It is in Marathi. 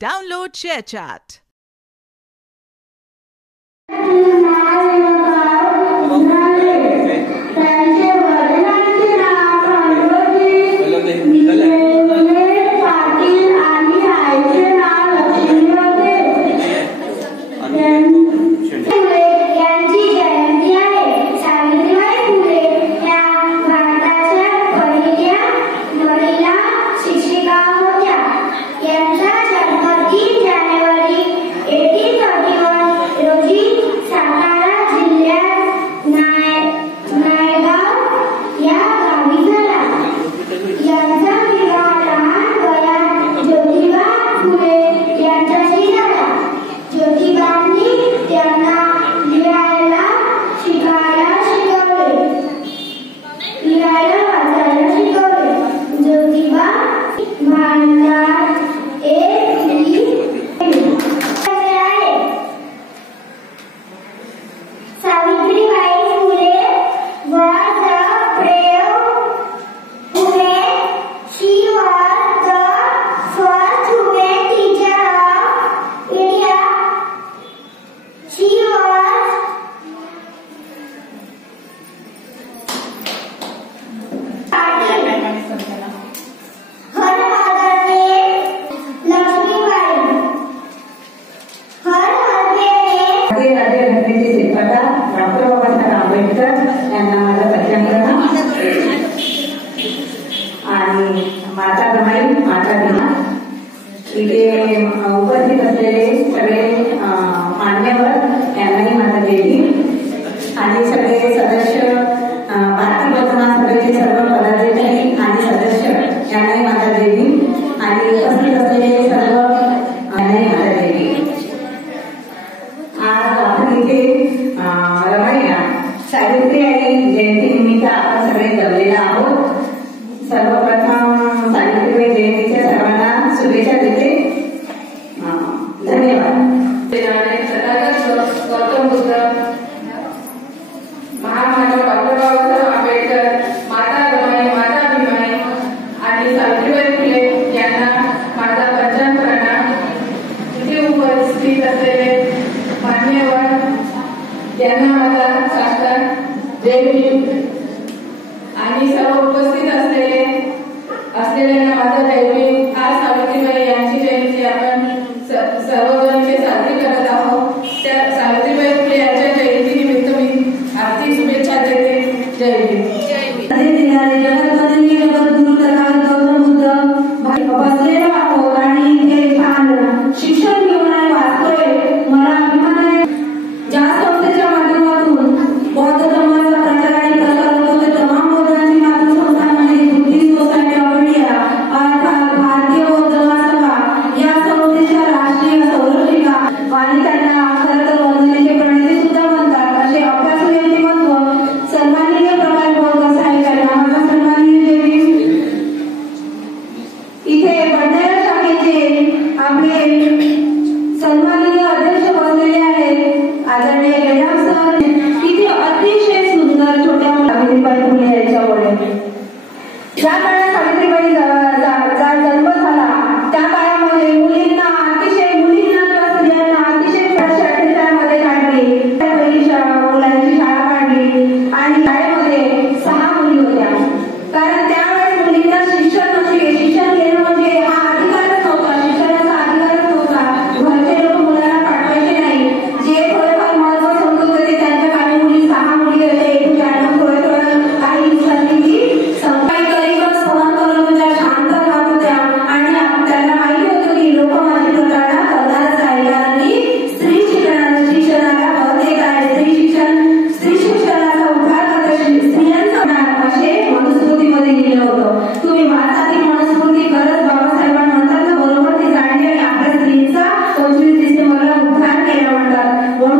Download ShareChat. उपस्थित असलेले सगळे मान्यवर यांनाही माझा जय आणि सगळे सदस्य भारतीय वर्तमान सभेचे सर्व पदाधिकारी आणि सदस्य यांनाही माझा जय आणि उपस्थित असलेले सर्व यांनाही माझा जय। आज आपण इथे रमैया सावित्री आणि जयंती निमित्त आपण सगळे जमलेले आहोत। सर्वप्रथम सावित्रीबाई जयंतीच्या सर्वांना शुभेच्छा देते। धन्यवाद। गौतम बुद्ध, महामानव डॉक्टर बाबासाहेब आंबेडकर, माता रमाई, माता भीमाई आणि सावित्रीबाई फुले यांना माझा पंचांग प्रणाम। इथे उपस्थित असलेले मान्यवर यांना माझा साष्टांग जय आणि सर्व उपस्थित असलेल्यांना माझा जय। आज सावित्रीबाई यांची जयंती आपण सर्वजण इथे साजरी करत आहोत। त्या सावित्रीबाई फुले यांच्या जयंती निमित्त मी हार्दिक शुभेच्छा देते। जय भीम। बसलेलो आहोत आणि इथे छान शिक्षण घेऊन वाचतोय। मला अभिमान आहे ज्या संस्थेच्या माध्यमातून बौद्ध धर्माचा प्रचार आणि प्रसार होतो ते तमाम बौद्धांची मातृसंस्थांमध्ये बुद्धिस्ट सोसायटी ऑफ इंडिया अर्थात भारतीय बौद्ध महासभा या संस्थेच्या राष्ट्रीय संरक्षिका आणि त्यांना खरं तर वंदनेचे प्रणेते सुद्धा म्हणतात असे अभ्यासू व्यक्तिमत्व सन्माननीय प्रकाश बोरकर साहेब यांना माझा सन्माननीय जय। इथे बंडारा शाखेचे आपले सन्माननीय अध्यक्ष बसलेले आहेत आदरणीय गडाम सर। इथे अतिशय सुंदर छोट्या सावित्रीबाई फुले यांच्यामुळे ज्या काळात सावित्रीबाईचा जन्म झाला त्या काळामध्ये मुलींना किंवा स्त्रियांना अतिशय शाळेमध्ये काढली। पहिली मुलांची शाळा काढली आणि शाळेमध्ये 6 मुली होत्या कारण त्यावेळेस मुलींना शिक्षण घेणं म्हणजे हा अधिकारच नव्हता, शिक्षणाचा अधिकारच नव्हता। घरचे लोक मुलांना पाठवायचे नाही। जे थोडेफार महत्व समजत होते त्यांच्या काही मुली 6 मुली होते थोडं काही दिवसांनी संपाई गरीब सहन करून तुझ्या शांत राहत होत्या आणि त्यांना माहिती होतं की लोक माझी प्रतारणा करणारच आहे कारण की स्त्री शिक्षणाला भर देत आहे। स्त्री शिक्षणाचा उद्धार करते स्त्रियांचा असे मनुस्मृतीमध्ये लिहिलं होतं। तुम्ही भारतातील मनुस्मृती खरंच बाबासाहेबांना म्हणतात ना बरोबर ती जाणली आणि आपल्या स्त्रीचा 25 डिसेंबरला उद्धार केला म्हणतात। म्हणून